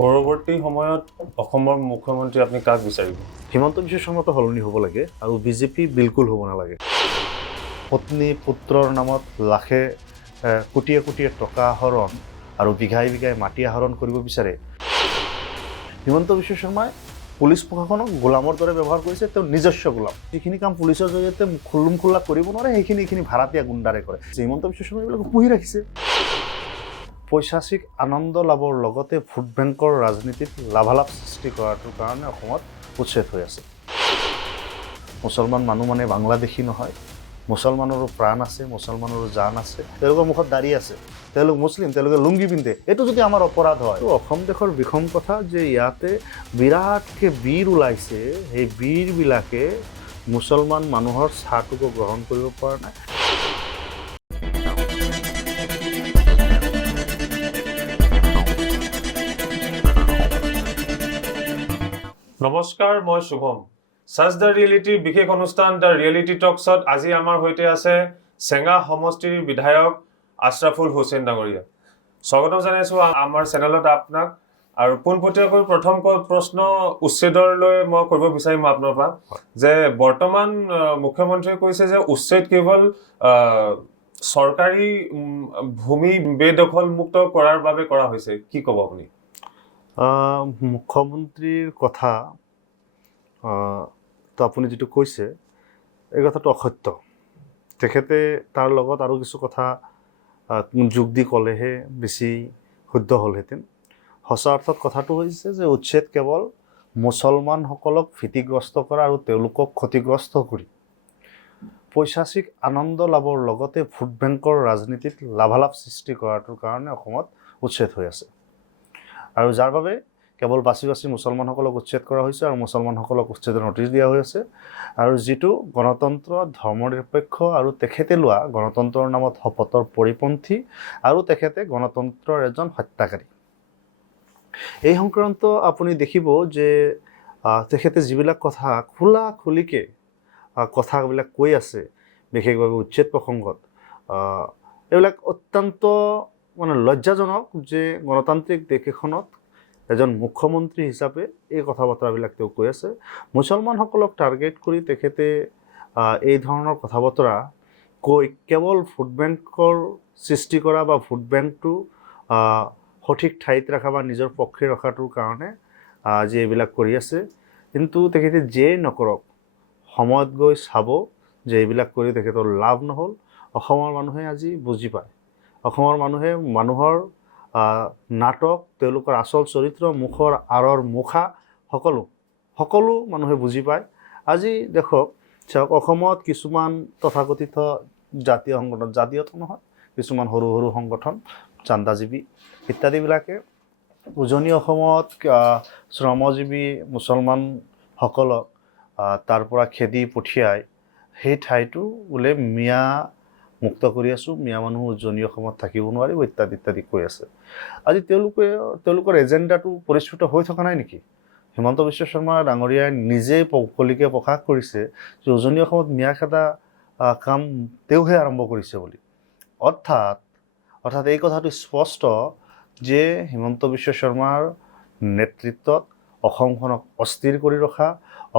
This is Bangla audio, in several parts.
পৰৱৰ্তী সময়ত অসমৰ মুখ্যমন্ত্ৰী আপুনি কাক বিচাৰিব? হিমন্ত বিশ্ব শৰ্মাটো সলনি হ'ব লাগে আৰু বিজেপি বিলকুল হ'ব নালাগে। পত্নী পুত্ৰৰ নামত লাখে কোটিয়ে কোটিয়ে টকা আহৰণ আৰু বিঘাই বিঘাই মাটি আহৰণ কৰিব বিচাৰে। হিমন্ত বিশ্ব শৰ্মাই পুলিচ প্ৰশাসনক গোলামৰ দৰে ব্যৱহাৰ কৰিছে, তেওঁ নিজস্ব গোলাম। যিখিনি কাম পুলিচৰ জৰিয়তে খুল্লুম খোল্লা কৰিব নোৱাৰে, সেইখিনি এইখিনি ভাড়াতীয়া গুণ্ডাৰে কৰে। হিমন্ত বিশ্ব শৰ্মাই এইবিলাক পুহি ৰাখিছে। পৈশাচিক আনন্দ লাভৰ লগতে ভোট বেংকৰ ৰাজনীতিত লাভালাভ সৃষ্টি কৰাটোৰ কাৰণে অসমত উচ্ছেদ হৈ আছে। মুছলমান মানুহ মানে বাংলাদেশী নহয়। মুছলমানৰো প্ৰাণ আছে, মুছলমানৰো জান আছে, তেওঁলোকৰ মুখত দাড়ি আছে। তেওঁলোক মুছলিম, তেওঁলোকে লুংগি পিন্ধে। এইটো যদি আমাৰ অপৰাধ হয়। অসম দেশৰ বিষম কথা যে ইয়াতে বিৰাটকৈ বীৰ ওলাইছে। সেই বীৰবিলাকে মুছলমান মানুহৰ চাহটোকো গ্ৰহণ কৰিব পৰা নাই। নমস্কাৰ মই শুভম। চাৰ্চ দ্য ৰিয়েলিটিৰ বিশেষ অনুষ্ঠান দ্য ৰিয়েলিটি টকছত আজি আমাৰ সৈতে আছে চেঙা সমষ্টিৰ বিধায়ক আশৰাফুল হুছেইন ডাঙৰীয়া। স্বাগতম জনাইছোঁ আমাৰ চেনেলত আপোনাক। আৰু পোনপটীয়াকৈ প্ৰথম প্ৰশ্ন উচ্ছেদলৈ মই কৰিব বিচাৰিম আপোনাৰ পৰা যে বৰ্তমান মুখ্যমন্ত্ৰীয়ে কৈছে যে উচ্ছেদ কেৱল চৰকাৰী ভূমি বেদখলমুক্ত কৰাৰ বাবে কৰা হৈছে। কি ক'ব আপুনি? মুখ্যমন্ত্ৰীৰ কথা তো আপুনি যিটো কৈছে, এই কথাটো অসত্য। তেখেতে তাৰ লগত আৰু কিছু কথা যোগ দি ক'লেহে বেছি শুদ্ধ হ'লহেঁতেন। সঁচা অৰ্থত কথাটো হৈছে যে উচ্ছেদ কেৱল মুছলমানসকলক ভীতিগ্ৰস্ত কৰা আৰু তেওঁলোকক ক্ষতিগ্ৰস্ত কৰি। পৈশাচিক আনন্দ লাভৰ লগতে ভোট বেংকৰ ৰাজনীতিত লাভালাভ সৃষ্টি কৰাটোৰ কাৰণে অসমত উচ্ছেদ হৈ আছে। আৰু যাৰ বাবে কেৱল বাছি বাছি মুছলমানসকলক উচ্ছেদ কৰা হৈছে আৰু মুছলমানসকলক উচ্ছেদৰ নটিচ দিয়া হৈ আছে। আৰু যিটো গণতন্ত্ৰ, ধৰ্মনিৰপেক্ষ আৰু তেখেতে লোৱা গণতন্ত্ৰৰ নামত শপতৰ পৰিপন্থী আৰু তেখেতে গণতন্ত্ৰৰ এজন হত্যাকাৰী। এই সংক্ৰান্ত আপুনি দেখিব যে তেখেতে যিবিলাক কথা খোলা খুলিকৈ কথাবিলাক কৈ আছে, বিশেষভাৱে উচ্ছেদ প্ৰসংগত এইবিলাক অত্যন্ত মানে লজ্জাজনক যে গণতান্ত্ৰিক দেশ এখনত এজন মুখ্যমন্ত্ৰী হিচাপে এই কথা বতৰাবিলাক তেওঁ কৈ আছে। মুছলমানসকলক টাৰ্গেট কৰি তেখেতে এই ধৰণৰ কথা বতৰা কৈ কেৱল ভোট বেংকৰ সৃষ্টি কৰা বা ভোট বেংকটো সঠিক ঠাইত ৰখা বা নিজৰ পক্ষে ৰখাটোৰ কাৰণে যি এইবিলাক কৰি আছে। কিন্তু তেখেতে যিয়েই নকৰক, সময়ত গৈ চাব যে এইবিলাক কৰি তেখেতৰ লাভ নহ'ল। অসমৰ মানুহে আজি বুজি পায়। অসমৰ মানুহে, মানুহৰ নাটক, তেওঁলোকৰ আচল চৰিত্ৰ, মুখৰ আঁৰৰ মুখা, সকলো সকলো মানুহে বুজি পায়। আজি দেখক, চাওক, অসমত কিছুমান তথাকথিত জাতীয় সংগঠন, জাতীয়তো নহয়, কিছুমান সৰু সৰু সংগঠন চান্দাজীৱী ইত্যাদিবিলাকে উজনি অসমত শ্ৰমজীৱী মুছলমানসকলক তাৰ পৰা খেদি পঠিয়াই সেই ঠাইটো বোলে মিয়া মুক্ত কৰি আছোঁ, মিয়া মানুহ উজনি অসমত থাকিব নোৱাৰিব, ইত্যাদি ইত্যাদি কৈ আছে। আজি তেওঁলোকে, তেওঁলোকৰ এজেণ্ডাটো পৰিস্ফুট হৈ থকা নাই নেকি? হিমন্ত বিশ্ব শৰ্মা ডাঙৰীয়াই নিজেই কলিকে প্ৰকাশ কৰিছে যে উজনি অসমত মিয়া খেদা কাম তেওঁহে আৰম্ভ কৰিছে বুলি। অৰ্থাৎ অৰ্থাৎ এই কথাটো স্পষ্ট যে হিমন্ত বিশ্ব শৰ্মাৰ নেতৃত্বত অসমখনক অস্থিৰ কৰি ৰখা,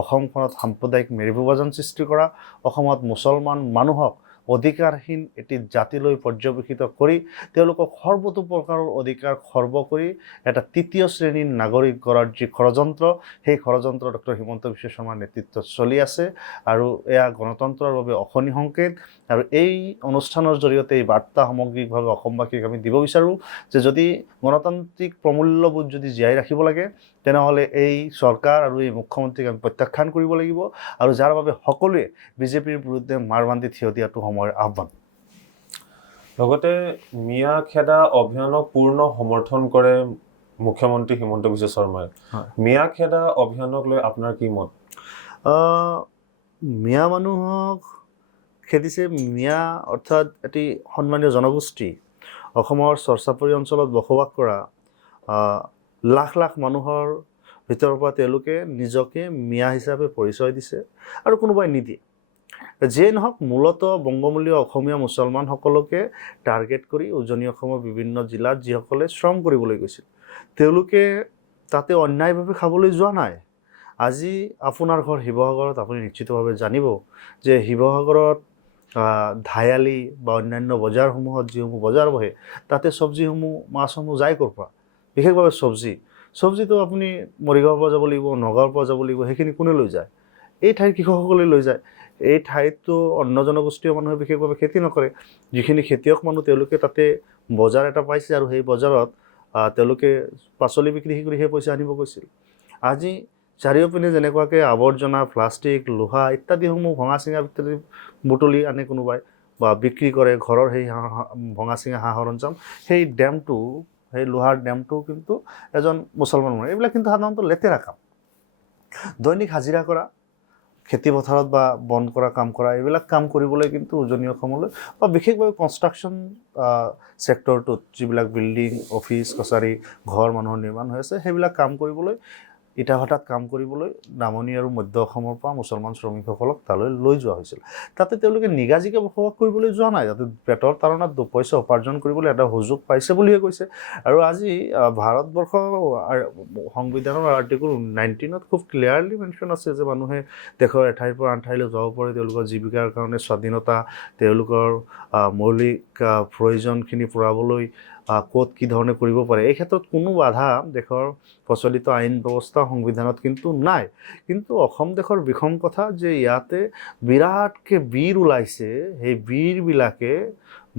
অসমখনত সাম্প্ৰদায়িক মেৰুবিভাজন সৃষ্টি কৰা, অসমত মুছলমান মানুহক অধিকাৰহীন এটি জাতিলৈ পৰ্যবেক্ষিত কৰি তেওঁলোকক সৰ্বতো প্ৰকাৰৰ অধিকাৰ খৰ্ব কৰি এটা তৃতীয় শ্ৰেণীৰ নাগৰিক কৰাৰ যি ষড়যন্ত্ৰ, সেই ষড়যন্ত্ৰ ডক্টৰ হিমন্ত বিশ্ব শৰ্মাৰ নেতৃত্বত চলি আছে। আৰু এয়া গণতন্ত্ৰৰ বাবে অশনি সংকেত। আৰু এই অনুষ্ঠানৰ জৰিয়তে এই বাৰ্তা সামগ্ৰিকভাৱে অসমবাসীক আমি দিব বিচাৰোঁ যে যদি গণতান্ত্ৰিক প্ৰমূল্যবোধ যদি জীয়াই ৰাখিব লাগে তেনেহ'লে এই চৰকাৰ আৰু এই মুখ্যমন্ত্ৰীক আমি প্ৰত্যাখ্যান কৰিব লাগিব আৰু যাৰ বাবে সকলোৱে বিজেপিৰ বিৰুদ্ধে মাৰ বান্ধি থিয় দিয়াটো সময়ৰ আহ্বান। লগতে মিয়া খেদা অভিযানক পূৰ্ণ সমৰ্থন কৰে মুখ্যমন্ত্ৰী হিমন্ত বিশ্ব শৰ্মাই। মিয়া খেদা অভিযানক লৈ আপোনাৰ কি মত? মিয়া মানুহক খেদিছে মিয়া অৰ্থাৎ এটি সন্মানীয় জনগোষ্ঠী। অসমৰ চৰ্চাপৰি অঞ্চলত বসবাস কৰা লাখ লাখ মানুহৰ ভিতৰৰ পৰা তেওঁলোকে নিজকে মিয়া হিচাপে পৰিচয় দিছে আৰু কোনোবাই নিদিয়ে। যিয়ে নহওক, মূলত বংগমূলীয় অসমীয়া মুছলমানসকলকে টাৰ্গেট কৰি উজনি অসমৰ বিভিন্ন জিলাত যিসকলে শ্ৰম কৰিবলৈ গৈছিল, তেওঁলোকে তাতে অন্যায়ভাৱে খাবলৈ যোৱা নাই। আজি আপোনাৰ ঘৰ শিৱসাগৰত, আপুনি নিশ্চিতভাৱে জানিব যে শিৱসাগৰত ধায়ালি বা অন্যান্য বজাৰসমূহত যিসমূহ বজাৰ বহে, তাতে চব্জিসমূহ, মাছসমূহ যায় ক'ৰ পৰা? বিশেষভাৱে চব্জি। চব্জিটো আপুনি মৰিগাঁৱৰ পৰা যাব লাগিব, নগাঁৱৰ পৰা যাব লাগিব, সেইখিনি কোনে লৈ যায়? এই ঠাইৰ কৃষকসকলে লৈ যায়। এই ঠাইততো অন্য জনগোষ্ঠীয় মানুহে বিশেষভাৱে খেতি নকৰে। যিখিনি খেতিয়ক মানুহ, তেওঁলোকে তাতে বজাৰ এটা পাইছে আৰু সেই বজাৰত তেওঁলোকে পাচলি বিক্ৰী কৰি সেই পইচা আনিব গৈছিল। আজি চাৰিওপিনে যেনেকুৱাকৈ আৱৰ্জনা, প্লাষ্টিক, লোহা ইত্যাদিসমূহ ভঙা চিঙা ইত্যাদি বুটলি আনে কোনোবাই বা বিক্ৰী কৰে, ঘৰৰ সেই ভঙা চিঙা সা সৰঞ্জাম সেই ডেমটো, সেই লোহাৰ ডেমটো কিন্তু এজন মুছলমান মানুহ, এইবিলাক কিন্তু সাধাৰণতে লেতেৰা কাম। দৈনিক হাজিৰা কৰা খেতি পথাৰত বা বন কৰা, কাম কৰা, এইবিলাক কাম কৰিবলৈ কিন্তু উজনি অসমলৈ বা বিশেষভাৱে কনষ্ট্ৰাকশ্যন ছেক্টৰটোত যিবিলাক বিল্ডিং অফিচ কাছাৰী, ঘৰ, মানুহৰ নিৰ্মাণ হৈ আছে, সেইবিলাক কাম কৰিবলৈ ইটা ভাটাত কাম কৰিবলৈ নামনি আৰু মধ্য অসমৰ পৰা মুছলমান শ্ৰমিকসকলক তালৈ লৈ যোৱা হৈছিল। তাতে তেওঁলোকে নিগাজিকে বসবাস কৰিবলৈ যোৱা নাই তাতে পেটৰ তাৰণাত দুপইচা উপাৰ্জন কৰিবলৈ এটা সুযোগ পাইছে বুলিহে কৈছে। আৰু আজি আহ, ভাৰতবৰ্ষৰ সংবিধানৰ আৰ্টিকল নাইনটিনত খুব ক্লিয়াৰলি মেনশ্যন আছে যে মানুহে দেশৰ এঠাইৰ পৰা আন ঠাইলৈ যাব পাৰে তেওঁলোকৰ জীৱিকাৰ কাৰণে স্বাধীনতা তেওঁলোকৰ মৌলিক প্ৰয়োজনখিনি পূৰাবলৈ ক'ত কি ধৰণে কৰিব পাৰে? এই ক্ষেত্ৰত কোনো বাধা দেশৰ প্ৰচলিত আইন ব্যৱস্থা সংবিধানত কিন্তু নাই। কিন্তু অসম দেশৰ বিষম কথা যে ইয়াতে বিৰাটকৈ বীৰ ওলাইছে, সেই বীৰবিলাকে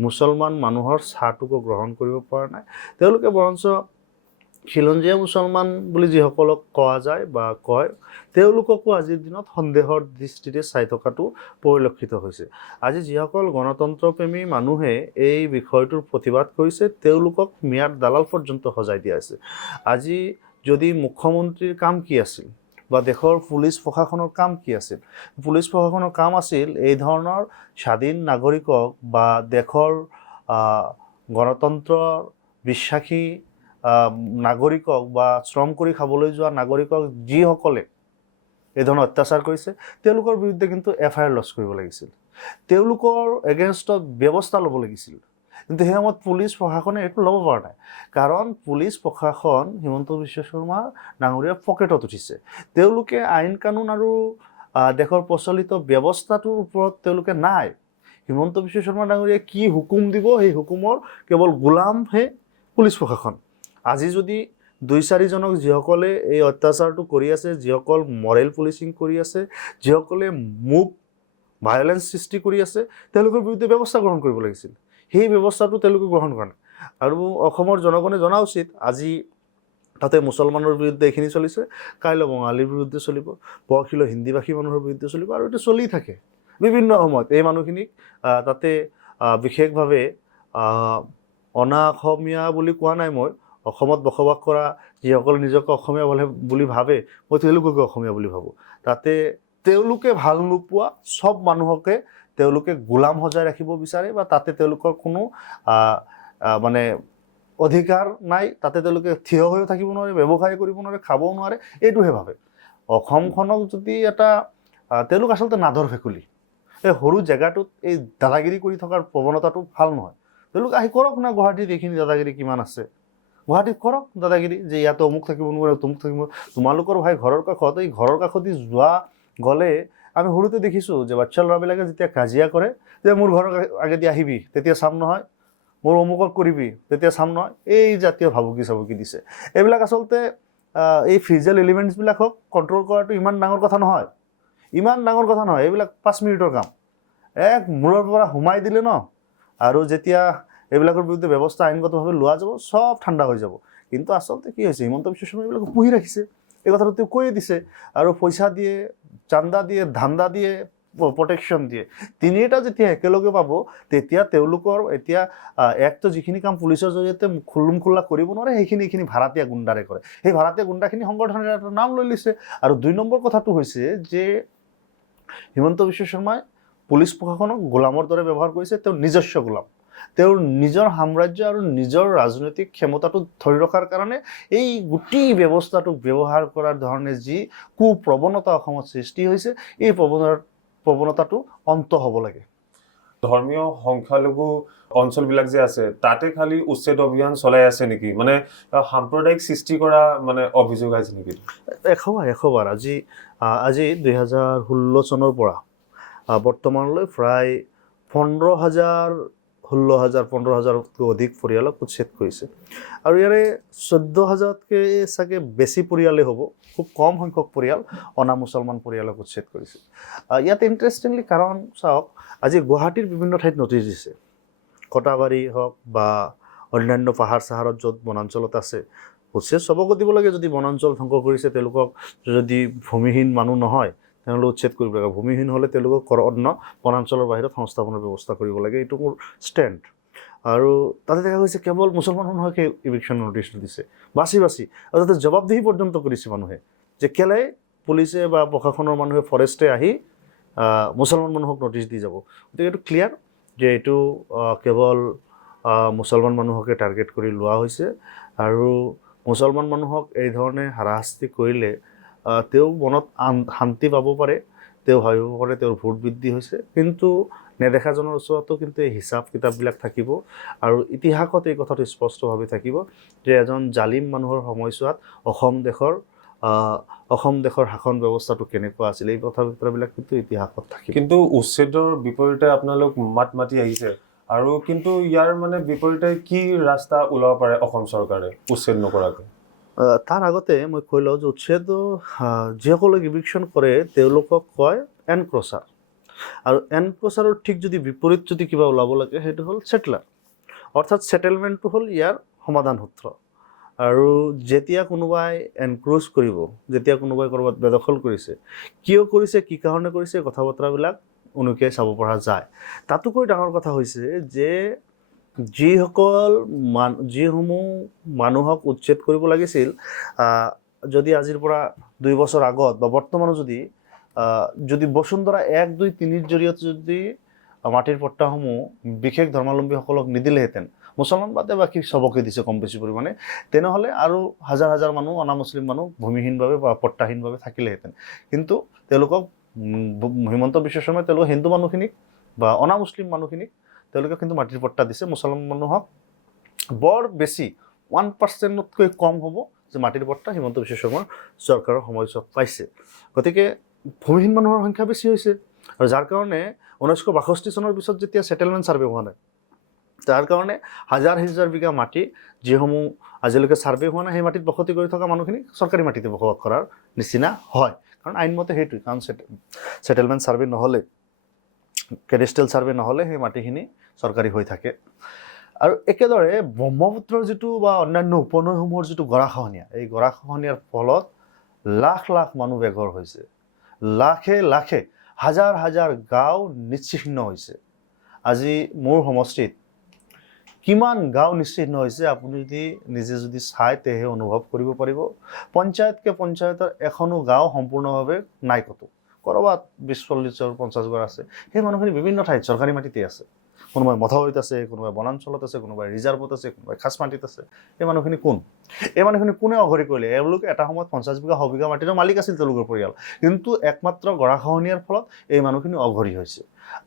মুছলমান মানুহৰ চাহটোকো গ্ৰহণ কৰিব পৰা নাই। তেওঁলোকে বৰঞ্চ খিলঞ্জীয়া মুছলমান বুলি যিসকলক কোৱা যায় বা কয়, তেওঁলোককো আজিৰ দিনত সন্দেহৰ দৃষ্টিৰে চাই থকাটো পৰিলক্ষিত হৈছে। আজি যিসকল গণতন্ত্ৰপ্ৰেমী মানুহে এই বিষয়টোৰ প্ৰতিবাদ কৰিছে, তেওঁলোকক ম্যাদ দালাল পৰ্যন্ত সজাই দিয়া হৈছে। আজি যদি মুখ্যমন্ত্ৰীৰ কাম কি আছিল বা দেশৰ পুলিচ প্ৰশাসনৰ কাম কি আছিল? পুলিচ প্ৰশাসনৰ কাম আছিল এই ধৰণৰ স্বাধীন নাগৰিকক বা দেশৰ গণতন্ত্ৰৰ বিশ্বাসী নাগৰিকক বা শ্ৰম কৰি খাবলৈ যোৱা নাগৰিকক যিসকলে এই ধৰণৰ অত্যাচাৰ কৰিছে, তেওঁলোকৰ বিৰুদ্ধে কিন্তু এফ আই আৰ লজ কৰিব লাগিছিল। তেওঁলোকৰ এগেইনষ্টত ব্যৱস্থা ল'ব লাগিছিল। কিন্তু সেই সময়ত পুলিচ প্ৰশাসনে এইটো ল'ব পৰা নাই। কাৰণ পুলিচ প্ৰশাসন হিমন্ত বিশ্ব শৰ্মা ডাঙৰীয়াৰ পকেটত উঠিছে। তেওঁলোকে আইন কানুন আৰু দেশৰ প্ৰচলিত ব্যৱস্থাটোৰ ওপৰত তেওঁলোকে নাই। হিমন্ত বিশ্ব শৰ্মা ডাঙৰীয়াই কি হুকুম দিব, সেই হুকুমৰ কেৱল গোলামহে পুলিচ প্ৰশাসন। আজি যদি দুই চাৰিজনক যিসকলে এই অত্যাচাৰটো কৰি আছে, যিসকল মৰেল পুলিচিং কৰি আছে, যিসকলে মুখ ভায়লেঞ্চ সৃষ্টি কৰি আছে, তেওঁলোকৰ বিৰুদ্ধে ব্যৱস্থা গ্ৰহণ কৰিব লাগিছিল। সেই ব্যৱস্থাটো তেওঁলোকে গ্ৰহণ কৰা নাই। আৰু অসমৰ জনগণে জনা উচিত, আজি তাতে মুছলমানৰ বিৰুদ্ধে এইখিনি চলিছে, কাইলৈ বঙালীৰ বিৰুদ্ধে চলিব, পৰহিলৈ হিন্দীভাষী মানুহৰ বিৰুদ্ধে চলিব, আৰু এইটো চলি থাকে। বিভিন্ন সময়ত এই মানুহখিনিক তাতে বিশেষভাৱে অনা অসমীয়া বুলি কোৱা নাই মই অসমত বসবাস কৰা যিসকলে নিজকে অসমীয়া বুলি বুলি ভাবে, মই তেওঁলোককে অসমীয়া বুলি ভাবোঁ। তাতে তেওঁলোকে ভালো নোপোৱা চব মানুহকে তেওঁলোকে গোলাম সজাই ৰাখিব বিচাৰে বা তাতে তেওঁলোকৰ কোনো মানে অধিকাৰ নাই, তাতে তেওঁলোকে থিয় হৈও থাকিব নোৱাৰে, ব্যৱসায় কৰিব নোৱাৰে, খাবও নোৱাৰে, এইটোহে ভাবে। অসমখনক যদি এটা তেওঁলোক আচলতে নাদৰ ভেকুলী। এই সৰু জেগাটোত এই দাদাগিৰি কৰি থকাৰ প্ৰৱণতাটো ভালো নহয়। তেওঁলোক আহি কৰক না গুৱাহাটীত এইখিনি দাদাগিৰি কিমান আছে। গুৱাহাটীত কৰক। দাদাগিৰি, যে ইয়াতে অমুক থাকিব নোৱাৰে তমুক থাকিব। তোমালোকৰ ভাই ঘৰৰ কাষত, এই ঘৰৰ কাষত যোৱা গ'লে আমি সৰুতে দেখিছোঁ যে বাচ্ছা ল'ৰাবিলাকে যেতিয়া কাজিয়া কৰে যে মোৰ ঘৰৰ আগেদি আহিবি, তেতিয়া চাম নহয়। মোৰ অমুকক কৰিবি, তেতিয়া চাম নহয়। এই জাতীয় ভাবুকি চাবুকি দিছে। এইবিলাক আচলতে এই ফিজিকেল এলিমেণ্টছবিলাকক কণ্ট্ৰল কৰাটো ইমান ডাঙৰ কথা নহয়। ইমান ডাঙৰ কথা নহয়। এইবিলাক পাঁচ মিনিটৰ কাম। এক মূৰৰ পৰা সোমাই দিলে ন। আৰু যেতিয়া এইবিলাকৰ বিৰুদ্ধে ব্যৱস্থা, আইনগতভাৱে লোৱা যাব, চব ঠাণ্ডা হৈ যাব। কিন্তু আচলতে কি হৈছে, হিমন্ত বিশ্ব শৰ্মা এইবিলাক পুহি ৰাখিছে। এই কথাটো তেওঁ কৈয়ে দিছে। আৰু পইচা দিয়ে, চান্দা দিয়ে, ধান্দা দিয়ে প্ৰটেকশ্যন দিয়ে। তিনিটা যেতিয়া একেলগে পাব, তেতিয়া তেওঁলোকৰ এতিয়া একটো যিখিনি কাম পুলিচৰ জৰিয়তে খুল্লুম খোল্লা কৰিব নোৱাৰে, সেইখিনি এইখিনি ভাড়াতীয়া গুণ্ডাৰে কৰে। সেই ভাড়াতীয়া গুণ্ডাখিনি সংগঠনের এটা নাম লৈ লৈছে। আৰু দুই নম্বৰ কথাটো হৈছে যে, হিমন্ত বিশ্ব শৰ্মাই পুলিচ প্ৰশাসনক গোলামৰ দৰে ব্যৱহাৰ কৰিছে তেওঁৰ নিজস্ব গোলাম। তেওঁৰ নিজৰ সাম্ৰাজ্য আৰু নিজৰ ৰাজনৈতিক ক্ষমতাটো ধৰি ৰখাৰ কাৰণে এই গোটেই ব্যৱস্থাটোক ব্যৱহাৰ কৰাৰ ধৰণে যি কুপ্ৰৱণতা অসমত সৃষ্টি হৈছে এই প্ৰৱণতা প্ৰৱণতাটো অন্ত হ'ব লাগে। ধৰ্মীয় সংখ্যালঘু অঞ্চলবিলাক যে আছে তাতে খালি উচ্ছেদ অভিযান চলাই আছে নেকি? মানে সাম্প্ৰদায়িক সৃষ্টি কৰা মানে অভিযোগ আছে নেকি? এশবাৰ এশবাৰ আজি আজি দুহেজাৰ ষোল্ল চনৰ পৰা বৰ্তমানলৈ প্ৰায় পোন্ধৰ হাজাৰ ষোল্ল হাজাৰ পোন্ধৰ হাজাৰতকৈ অধিক পৰিয়ালক উচ্ছেদ কৰিছে। আৰু ইয়াৰে চৈধ্য হাজাৰতকৈ চাগে বেছি পৰিয়ালেই হ'ব, খুব কম সংখ্যক পৰিয়াল অনা মুছলমান পৰিয়ালক উচ্ছেদ কৰিছে। ইয়াত ইণ্টাৰেষ্টিংলি কাৰণ চাওক, আজি গুৱাহাটীৰ বিভিন্ন ঠাইত নটিচ দিছে। কটাবাৰী হওক বা অন্যান্য পাহাৰ চাহাৰত য'ত বনাঞ্চলত আছে, উচ্ছেদ চবকো দিব লাগে যদি বনাঞ্চল ধ্বংস কৰিছে, তেওঁলোকক যদি ভূমিহীন মানুহ নহয় তেওঁলোকে উচ্ছেদ কৰিব লাগে। ভূমিহীন হ'লে তেওঁলোকক অন্য বনাঞ্চলৰ বাহিৰত সংস্থাপনৰ ব্যৱস্থা কৰিব লাগে। এইটো মোৰ ষ্টেণ্ড আৰু তাতে দেখা গৈছে কেৱল মুছলমান মানুহকে ইভিকশ্যন নটিচটো দিছে। বাছি বাছি। আৰু তাতে জবাবদিহি পৰ্যন্ত কৰিছে মানুহে। যে কেলে পুলিচে বা প্ৰশাসনৰ মানুহে ফৰেষ্টে আহি মুছলমান মানুহক নটিচ দি যাব। গতিকে এইটো ক্লিয়াৰ যে এইটো কেৱল মুছলমান মানুহকে টাৰ্গেট কৰি লোৱা হৈছে। আৰু মুছলমান মানুহক এই ধৰণে হাৰাশাস্তি কৰিলে তেওঁ মনত শান্তি পাব পাৰে তেওঁ ভাবিব পাৰে তেওঁৰ ভোট বৃদ্ধি হৈছে। কিন্তু নেদেখাজনৰ ওচৰতো কিন্তু এই হিচাপ কিতাপবিলাক থাকিব আৰু ইতিহাসত এই কথাটো স্পষ্টভাৱে থাকিব যে এজন জালিম মানুহৰ সময়ছোৱাত অসম দেশৰ অসম দেশৰ শাসন ব্যৱস্থাটো কেনেকুৱা আছিল এই কথা বতৰাবিলাক কিন্তু ইতিহাসত থাকিব। কিন্তু উচ্ছেদৰ বিপৰীতে আপোনালোক মাত মাতি আহিছে আৰু কিন্তু ইয়াৰ মানে বিপৰীতে কি ৰাস্তা ওলাব পাৰে অসম চৰকাৰে উচ্ছেদ নকৰাকৈ? তাৰ আগতে মই কৈ লওঁ যে উচ্ছেদ যিসকলে ইভিকশ্যন কৰে, তেওঁলোকক কয় এনক্ৰচাৰ আৰু এনক্ৰচাৰৰ ঠিক যদি বিপৰীত যদি কিবা ওলাব লাগে, সেইটো হ'ল ছেটলাৰ অৰ্থাৎ ছেটেলমেণ্টটো হ'ল ইয়াৰ সমাধান সূত্ৰ। আৰু যেতিয়া কোনোবাই এনক্ৰ'চ কৰিব, যেতিয়া কোনোবাই ক'ৰবাত বেদখল কৰিছে, কিয় কৰিছে, কি কাৰণে কৰিছে কথা বতৰাবিলাক উনুকিয়াই চাব পৰা যায়। তাতোকৈ ডাঙৰ কথা হৈছে যে যিসকল মান যিসমূহ মানুহক উচ্ছেদ কৰিব লাগিছিল যদি আজিৰ পৰা দুই বছৰ আগত বা বৰ্তমানো যদি যদি বসুন্ধৰা এক, দুই, তিনিৰ জৰিয়তে যদি মাটিৰ পট্টাসমূহ বিশেষ ধৰ্মাৱলম্বীসকলক নিদিলেহেঁতেন মুছলমান বাদে বাকী চবকে দিছে কম বেছি পৰিমাণে, তেনেহ'লে আৰু হাজাৰ হাজাৰ মানুহ অনা মুছলিম মানুহ ভূমিহীনভাৱে বা পট্টাহীনভাৱে থাকিলেহেঁতেন। কিন্তু তেওঁলোকক হিমন্ত বিশ্ব শৰ্মাই তেওঁলোকৰ হিন্দু মানুহখিনিক বা অনা মুছলিম মানুহখিনিক তেওঁলোকে কিন্তু মাটিৰ পট্টা দিছে। মুছলমান মানুহক বৰ বেছি ওৱান পাৰ্চেণ্টতকৈ কম হ'ব যে মাটিৰ পট্টা হিমন্ত বিশ্ব শৰ্মাৰ চৰকাৰৰ সময়ছোৱাত পাইছে। গতিকে ভূমিহীন মানুহৰ সংখ্যা বেছি হৈছে। আৰু যাৰ কাৰণে ঊনৈছশ বাষষ্ঠি চনৰ পিছত যেতিয়া ছেটেলমেণ্ট ছাৰ্ভে হোৱা নাই, তাৰ কাৰণে হাজাৰ হাজাৰ বিঘা মাটি যিসমূহ আজিলৈকে ছাৰ্ভে হোৱা নাই, সেই মাটিত বসতি কৰি থকা মানুহখিনি চৰকাৰী মাটিতে বসবাস কৰাৰ নিচিনা হয়। কাৰণ আইনমতে সেইটোৱে। কাৰণ ছেটেলমেণ্ট ছাৰ্ভে নহ'লে কেডেষ্টেল ছাৰ্ভে নহ'লে সেই মাটিখিনি চৰকাৰী হৈ থাকে। আৰু একেদৰে ব্ৰহ্মপুত্ৰৰ যিটো বা অন্যান্য উপনৈসমূহৰ যিটো গৰাখহনীয়া এই গৰাখহনীয়াৰ ফলত লাখ লাখ মানুহ বেঘৰ হৈছে। লাখে লাখে, হাজাৰ হাজাৰ গাঁও নিশ্চিহ্ন হৈছে। আজি মোৰ সমষ্টিত কিমান গাঁও নিশ্চিহ্ন হৈছে আপুনি যদি নিজে যদি চাই তেহে অনুভৱ কৰিব পাৰিব। পঞ্চায়তকে পঞ্চায়তৰ এখনও গাঁও সম্পূৰ্ণভাৱে নাই ক'তো। ক'ৰবাত বিছ চল্লিছৰ পঞ্চাছ ঘৰ আছে। সেই মানুহখিনি বিভিন্ন ঠাইত, চৰকাৰী মাটিতে আছে। কোনোবাই মথাউৰিত আছে কোনোবাই বনাঞ্চলত আছে কোনোবাই ৰিজাৰ্ভত আছে কোনোবাই খাচ মাটিত আছে এই মানুহখিনি কোন? এই মানুহখিনি কোনে অঘৰী কৰিলে? এওঁলোকে এটা সময়ত পঞ্চাছ বিঘা, শ বিঘা মাটিৰ মালিক আছিল তেওঁলোকৰ পৰিয়াল। কিন্তু একমাত্ৰ গৰাখহনীয়াৰ ফলত এই মানুহখিনি অঘৰী হৈছে।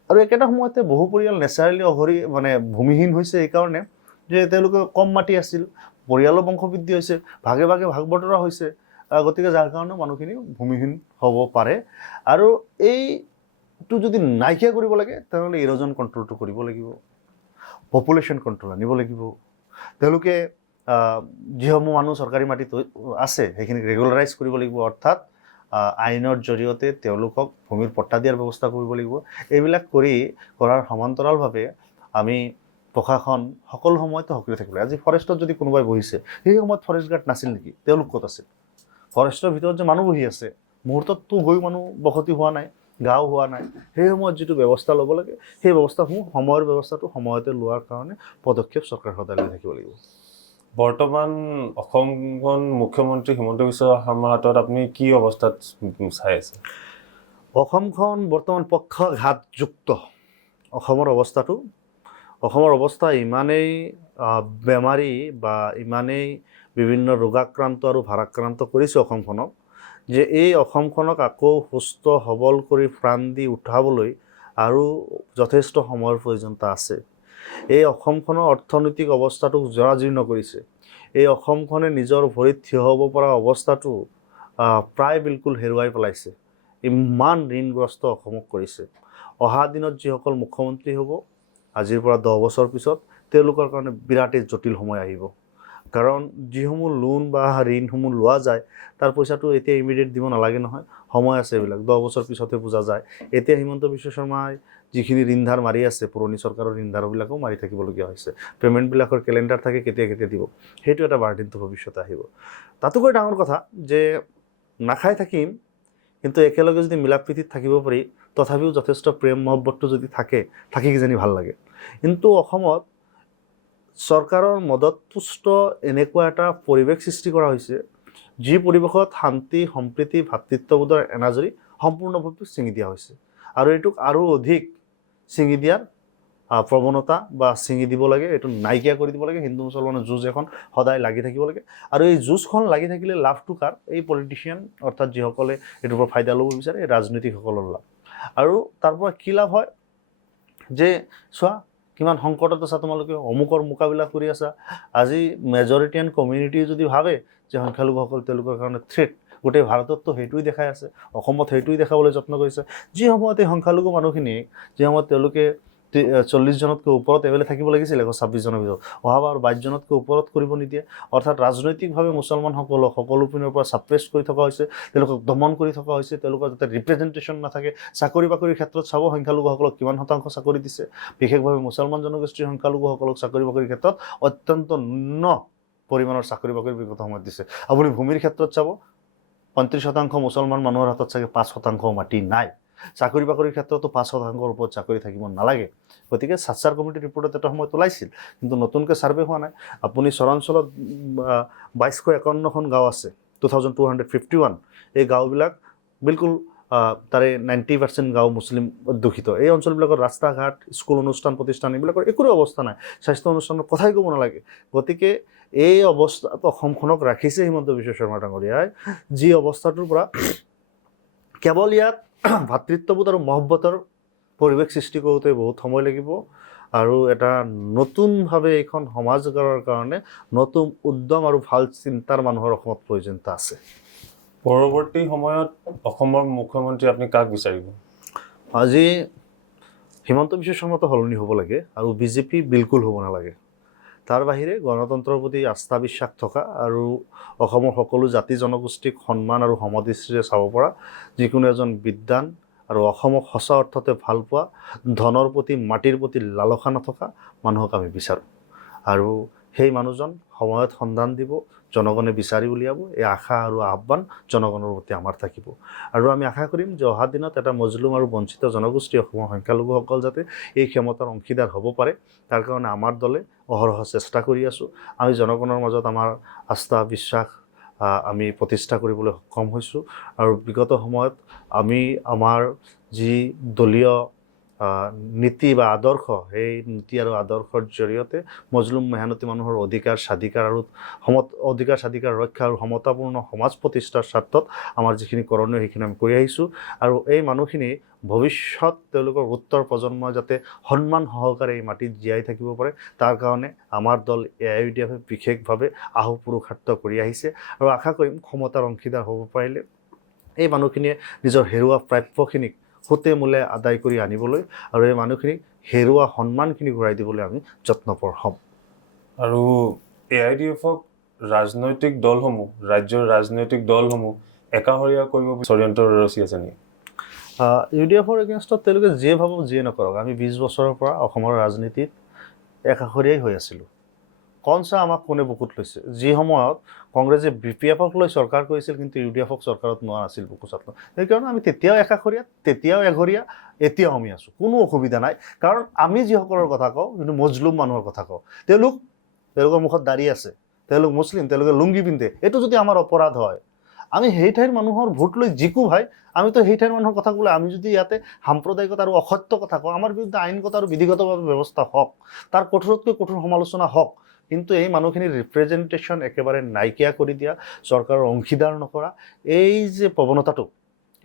আৰু একেটা সময়তে বহু পৰিয়াল নেচাৰেলি অঘৰী মানে ভূমিহীন হৈছে এইকাৰণে যে তেওঁলোকে কম মাটি আছিল, পৰিয়ালৰ বংশবৃদ্ধি হৈছে, ভাগে ভাগে ভাগ বতৰা হৈছে। গতিকে যাৰ কাৰণে মানুহখিনি ভূমিহীন হ'ব পাৰে। আৰু এইটো যদি নাইকিয়া কৰিব লাগে, তেনেহ'লে ইৰজন কণ্ট্ৰলটো কৰিব লাগিব। পপুলেশ্যন কণ্ট্ৰল আনিব লাগিব। তেওঁলোকে যিসমূহ মানুহ চৰকাৰী মাটিত আছে সেইখিনিক ৰেগুলাৰাইজ কৰিব লাগিব। অৰ্থাৎ আইনৰ জৰিয়তে তেওঁলোকক ভূমিৰ পট্টা দিয়াৰ ব্যৱস্থা কৰিব লাগিব। এইবিলাক কৰি কৰাৰ সমান্তৰালভাৱে আমি প্ৰশাসন সকলো সময়তে সক্ৰিয় থাকিব লাগে। আজি ফৰেষ্টত যদি কোনোবাই বহিছে, সেই সময়ত ফৰেষ্ট গাৰ্ড নাছিল নেকি? তেওঁলোক ক'ত আছে ফৰেষ্টৰ ভিতৰত যে মানুহ বহি আছে মুহূৰ্তততো গৈ মানুহ বসতি হোৱা নাই। গাঁও হোৱা নাই। সেই সময়ত যিটো ব্যৱস্থা ল'ব লাগে সেই ব্যৱস্থাসমূহ সময়ৰ ব্যৱস্থাটো সময়তে লোৱাৰ কাৰণে পদক্ষেপ চৰকাৰ সদায় লৈ থাকিব লাগিব। বৰ্তমান অসমখন মুখ্যমন্ত্ৰী হিমন্ত বিশ্ব শৰ্মাৰ হাতত আপুনি কি অৱস্থাত চাই আছে? অসমখন বৰ্তমান পক্ষঘাতযুক্ত। অসমৰ অৱস্থাটো অসমৰ অৱস্থা ইমানেই বেমাৰী বা ইমানেই বিভিন্ন ৰোগাক্ৰান্ত আৰু ভাৰাক্ৰান্ত কৰিছে অসমখনক। যে এই অসমখনক আকৌ সুস্থ সবল কৰি প্ৰাণ দি উঠাবলৈ আৰু যথেষ্ট সময়ৰ প্ৰয়োজনীয়তা আছে। এই অসমখনৰ অৰ্থনৈতিক অৱস্থাটোক জৰাজীৰ্ণ কৰিছে। এই অসমখনে নিজৰ ভৰিত থিয় হ'ব পৰা অৱস্থাটো প্ৰায় বিলকুল হেৰুৱাই পেলাইছে। ইমান ঋণগ্ৰস্ত অসমক কৰিছে। অহা দিনত যিসকল মুখ্যমন্ত্ৰী হ'ব, আজিৰ পৰা দহ বছৰ পিছত তেওঁলোকৰ কাৰণে বিৰাটেই জটিল সময় আহিব। কাৰণ যিসমূহ লোন বা ঋণসমূহ লোৱা যায়, তাৰ পইচাটো এতিয়া ইমিডিয়েট দিব নালাগে নহয়, সময় আছে এইবিলাক, দহ বছৰ পিছতহে বুজা যায়। এতিয়া হিমন্ত বিশ্ব শৰ্মাই যিখিনি ঋণধাৰ মাৰি আছে, পুৰণি চৰকাৰৰ ঋণধাৰবিলাকো মাৰি থাকিবলগীয়া হৈছে। পে'মেণ্টবিলাকৰ কেলেণ্ডাৰ থাকে, কেতিয়া কেতিয়া দিব, সেইটো এটা বাৰ্ডেনটো ভৱিষ্যতে আহিব। তাতোকৈ ডাঙৰ কথা যে নাখাই থাকিম, কিন্তু একেলগে যদি মিলা প্ৰীতিত থাকিব পাৰি, তথাপিও যথেষ্ট প্ৰেম মহব্বতটো যদি থাকে, থাকি কিজানি ভালো লাগে। কিন্তু অসমত চৰকাৰৰ মদত পুষ্ট এনেকুৱা এটা পৰিৱেশ সৃষ্টি কৰা হৈছে, যি পৰিৱেশত শান্তি, সম্প্ৰীতি, ভাতৃত্ববোধৰ এনাজৰী সম্পূৰ্ণভাৱে ছিঙি দিয়া হৈছে। আৰু এইটোক আৰু অধিক ছিঙি দিয়াৰ প্ৰৱণতা বা ছিঙি দিব লাগে, এইটো নাইকিয়া কৰি দিব লাগে, হিন্দু মুছলমানৰ যুঁজ এখন সদায় লাগি থাকিব লাগে। আৰু এই যুঁজখন লাগি থাকিলে লাভটো কাৰ? এই পলিটিচিয়ান অৰ্থাৎ যিসকলে এইটোৰ পৰা ফাইদা ল'ব বিচাৰে, এই ৰাজনীতিকসকলৰ লাভ। আৰু তাৰ পৰা কি লাভ হয়? যে, চোৱা কিমান সংকটত আছা তোমালোকে? অমুকৰ মোকাবিলা কৰি আছা। আজি মেজৰিটিয়ান কমিউনিটিয়ে যদি ভাবে যে সংখ্যালঘুসকল তেওঁলোকৰ কাৰণে থ্ৰেট গোটেই ভাৰতততো সেইটোৱেই দেখাই আছে, অসমত সেইটোৱেই দেখাবলৈ যত্ন কৰিছে। যি সময়ত এই সংখ্যালঘু মানুহখিনিক, যি সময়ত তেওঁলোকে চল্লিছ জনতকৈ ওপৰত এভেলে থাকিব লাগিছিল এশ ছাব্বিছজনৰ ভিতৰত। অহাবাৰ বাইছজনতকৈ ওপৰত কৰিব নিদিয়ে। অৰ্থাৎ ৰাজনৈতিকভাৱে মুছলমানসকলক সকলো পিনৰ পৰা ছাপ্ৰেছ কৰি থকা হৈছে, তেওঁলোকক দমন কৰি থকা হৈছে, তেওঁলোকৰ যাতে ৰিপ্ৰেজেণ্টেশ্যন নাথাকে। চাকৰি বাকৰিৰ ক্ষেত্ৰত চাব, সংখ্যালঘুসকলক কিমান শতাংশ চাকৰি দিছে। বিশেষভাৱে মুছলমান জনগোষ্ঠীৰ সংখ্যালঘুসকলক চাকৰি বাকৰিৰ ক্ষেত্ৰত অত্যন্ত নূন্য পৰিমাণৰ চাকৰি বাকৰি বিগত সময়ত দিছে। আপুনি ভূমিৰ ক্ষেত্ৰত চাব পঁয়ত্ৰিছ শতাংশ মুছলমান মানুহৰ হাতত চাগে পাঁচ শতাংশ মাটি নাই। চাকৰি বাকৰিৰ ক্ষেত্ৰতো পাঁচ শতাংশৰ ওপৰত চাকৰি থাকিব নালাগে। গতিকে সাতচাৰ কমিটিৰ ৰিপৰ্টত এটা সময়ত ওলাইছিল কিন্তু নতুনকৈ ছাৰ্ভে হোৱা নাই। আপুনি চৰাঞ্চলত বাইছশ একাৱন্নখন গাঁও আছে, two thousand two hundred fifty one. এই গাঁওবিলাক বিলকুল তাৰে নাইণ্টি পাৰ্চেণ্ট গাঁও মুছলিম অধ্যুষিত। এই অঞ্চলবিলাকৰ ৰাস্তা ঘাট স্কুল অনুষ্ঠান, প্ৰতিষ্ঠান, এইবিলাকৰ একোৰে অৱস্থা নাই। স্বাস্থ্য অনুষ্ঠানৰ কথাই ক'ব নালাগে। গতিকে এই অৱস্থাত অসমখনক ৰাখিছে হিমন্ত বিশ্ব শৰ্মা ডাঙৰীয়াই। যি অৱস্থাটোৰ পৰা কেৱল ইয়াত ভাতৃত্ববোধ আৰু মহব্বতৰ পৰিৱেশ সৃষ্টি কৰোঁতে বহুত সময় লাগিব আৰু এটা নতুনভাৱে এইখন সমাজ গঢ়াৰ কাৰণে নতুন উদ্যম আৰু ভালো চিন্তাৰ মানুহৰ অসমত প্ৰয়োজনীয়তা আছে। পৰৱৰ্তী সময়ত অসমৰ মুখ্যমন্ত্ৰী আপুনি কাক বিচাৰিব? আজি হিমন্ত বিশ্ব শৰ্মাটো সলনি হ'ব লাগে আৰু বিজেপি বিলকুল হ'ব নালাগে। তাৰ বাহিৰে গণতন্ত্ৰৰ প্ৰতি আস্থা বিশ্বাস থকা আৰু অসমৰ সকলো জাতি জনগোষ্ঠীক সন্মান আৰু সমদৃষ্টিৰে চাব পৰা যিকোনো এজন বিদ্বান আৰু অসমক সঁচা অৰ্থতে ভালো পোৱা ধনৰ প্ৰতি, মাটিৰ প্ৰতি লালসা নথকা মানুহক আমি বিচাৰোঁ। আৰু সেই মানুহজন সময়ত সন্ধান দিব জনগণে বিচাৰি উলিয়াব, এই আশা আৰু আহ্বান জনগণৰ প্ৰতি আমাৰ থাকিব। আৰু আমি আশা কৰিম যে অহা দিনত এটা মজলুম আৰু বঞ্চিত জনগোষ্ঠী অসমৰ সংখ্যালঘুসকল যাতে এই ক্ষমতাৰ অংশীদাৰ হ'ব পাৰে। তাৰ কাৰণে আমাৰ দলে অহৰহ চেষ্টা কৰি আছোঁ। আমি জনগণৰ মাজত আমাৰ আস্থা, বিশ্বাস আমি প্ৰতিষ্ঠা কৰিবলৈ সক্ষম হৈছোঁ। আৰু বিগত সময়ত আমি আমাৰ যি দলীয় নীতি বা আদৰ্শ সেই নীতি আৰু আদৰ্শৰ জৰিয়তে মজলুম মেহনতী মানুহৰ অধিকাৰ, স্বাধিকাৰ আৰু সমত, অধিকাৰ, স্বাধিকাৰ, ৰক্ষা আৰু সমতাপূৰ্ণ সমাজ প্ৰতিষ্ঠাৰ স্বাৰ্থত আমাৰ যিখিনি কৰণীয় সেইখিনি আমি কৰি আহিছোঁ। আৰু এই মানুহখিনি ভৱিষ্যত তেওঁলোকৰ উত্তৰ প্ৰজন্মই যাতে সন্মান সহকাৰে এই মাটিত জীয়াই থাকিব পাৰে, তাৰ কাৰণে আমাৰ দল এ আই ইউ ডি এফে বিশেষভাৱে আহু পুৰুষাৰ্থ কৰি আহিছে। আৰু আশা কৰিম ক্ষমতাৰ অংশীদাৰ হ'ব পাৰিলে এই মানুহখিনিয়ে নিজৰ হেৰুৱা প্ৰাপ্যখিনিক সুতে মূলে আদায় কৰি আনিবলৈ আৰু এই মানুহখিনিক হেৰুৱা সন্মানখিনি ঘূৰাই দিবলৈ আমি যত্নপৰ হ'ম। আৰু এ আই ডি এফক ৰাজনৈতিক দলসমূহ ৰাজ্যৰ ৰাজনৈতিক দলসমূহ একাষৰীয়া কৰিব ষড়যন্ত্ৰ ৰচি আছে নেকি? ইউ ডি এফৰ এগেইনষ্টত তেওঁলোকে যিয়ে ভাবক যিয়ে নকৰক। আমি বিছ বছৰৰ পৰা অসমৰ ৰাজনীতিত একাষৰীয়াই হৈ আছিলোঁ। কনচা আমাক কোনে বুকুত লৈছে? যি সময়ত কংগ্ৰেছে বি পি এফক লৈ চৰকাৰ কৰিছিল, কিন্তু ইউ ডি এফক চৰকাৰত নোৱা নাছিল বুকু চাত সেইকাৰণে আমি তেতিয়াও একাষৰীয়া, তেতিয়াও এঘৰীয়া, এতিয়াও আমি আছোঁ। কোনো অসুবিধা নাই। কাৰণ আমি যিসকলৰ কথা কওঁ, কিন্তু মজলুম মানুহৰ কথা কওঁ। তেওঁলোক, তেওঁলোকৰ মুখত দাড়ি আছে, তেওঁলোক মুছলিম, তেওঁলোকে লুংগি পিন্ধে। এইটো যদি আমাৰ অপৰাধ হয়, আমি সেই ঠাইৰ মানুহৰ ভোট লৈ জিকো ভাই, আমিতো সেই ঠাইৰ মানুহৰ কথা ক'লে আমি যদি ইয়াতে সাম্প্ৰদায়িকতা আৰু অসত্য কথা কওঁ, আমাৰ বিৰুদ্ধে আইনগত আৰু বিধিগতভাৱে ব্যৱস্থা হওক, তাৰ কঠোৰতকৈ কঠোৰ সমালোচনা হওক কিন্তু এই মানুহখিনিৰ ৰিপ্ৰেজেণ্টেশ্যন একেবাৰে নাইকিয়া কৰি দিয়া, চৰকাৰৰ অংশীদাৰ নকৰা, এই যে প্ৰৱণতাটো,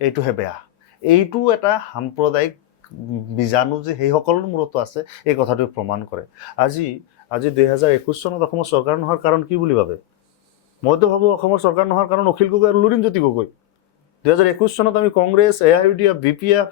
এইটোহে বেয়া। এইটো এটা সাম্প্ৰদায়িক বীজাণু যে সেইসকলৰ মূৰতো আছে, এই কথাটোৱে প্ৰমাণ কৰে। আজি আজি দুহেজাৰ একৈছ চনত অসমৰ চৰকাৰ নোহোৱাৰ কাৰণ কি বুলি ভাবে? মইতো ভাবোঁ অসমৰ চৰকাৰ নোহোৱাৰ কাৰণ অখিল গগৈ আৰু লুৰিণজ্যোতি গগৈ। দুহেজাৰ একৈছ চনত আমি Congress, A I, U D F, B P F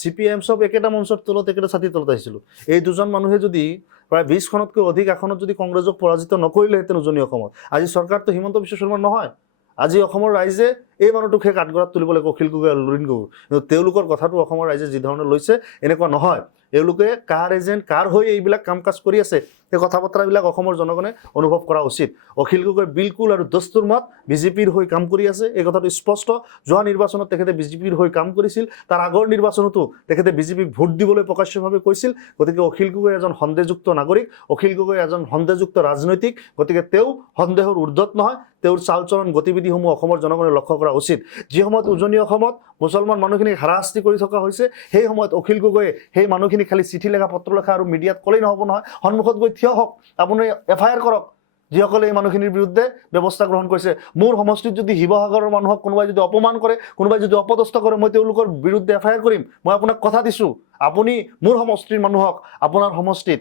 C P M, চব একেটা মঞ্চৰ তলত, একেটা ছাতিৰ তলত আহিছিলোঁ। এই দুজন মানুহে যদি প্ৰায় বিছখনতকৈ অধিক আসনত যদি কংগ্ৰেছক পৰাজিত নকৰিলেহেঁতেন উজনি অসমত আজি চৰকাৰটো হিমন্ত বিশ্ব শৰ্মাৰ নহয়। আজি অসমৰ ৰাইজে এই মানুহটোক সেই কাঠগড়াত তুলিব লাগিব অখিল গগৈ আৰু লুৰিণ গগৈ কিন্তু তেওঁলোকৰ কথাটো অসমৰ ৰাইজে যিধৰণে লৈছে, এনেকুৱা নহয়। এওঁলোকে কাৰ এজেণ্ট, কাৰ হৈ এইবিলাক কাম কাজ কৰি আছে সেই কথা বতৰাবিলাক অসমৰ জনগণে অনুভৱ কৰা উচিত। অখিল গগৈ বিলকুল আৰু দস্তুৰ মত বিজেপিৰ হৈ কাম কৰি আছে, এই কথাটো স্পষ্ট। যোৱা নিৰ্বাচনত তেখেতে বিজেপিৰ হৈ কাম কৰিছিল, তাৰ আগৰ নিৰ্বাচনতো তেখেতে বিজেপিক ভোট দিবলৈ প্ৰকাশ্যভাৱে কৈছিল, গতিকে অখিল গগৈ এজন সন্দেহযুক্ত নাগৰিক, অখিল গগৈ এজন সন্দেহযুক্ত ৰাজনৈতিক, গতিকে তেওঁ সন্দেহৰ ঊৰ্ধত নহয়, তেওঁৰ চাল চলন গতিবিধিসমূহ অসমৰ জনগণে লক্ষ্য কৰা উচিত। যি সময়ত উজনি অসমত মুছলমান মানুহখিনিক হাৰাশাস্তি কৰি থকা হৈছে, সেই সময়ত অখিল গগৈয়ে সেই মানুহখিনিক খালি চিঠি লেখা, পত্ৰ লেখা আৰু মিডিয়াত ক'লেই নহ'ব নহয়, সন্মুখত গৈ থিয় হওক, আপুনি এফ আই আৰ কৰক, যিসকলে এই মানুহখিনিৰ বিৰুদ্ধে ব্যৱস্থা গ্ৰহণ কৰিছে। মোৰ সমষ্টিত যদি শিৱসাগৰৰ মানুহক কোনোবাই যদি অপমান কৰে, কোনোবাই যদি অপদস্থ কৰে, মই তেওঁলোকৰ বিৰুদ্ধে এফ আই আৰ কৰিম। মই আপোনাক কথা দিছোঁ, আপুনি মোৰ সমষ্টিৰ মানুহক, আপোনাৰ সমষ্টিত,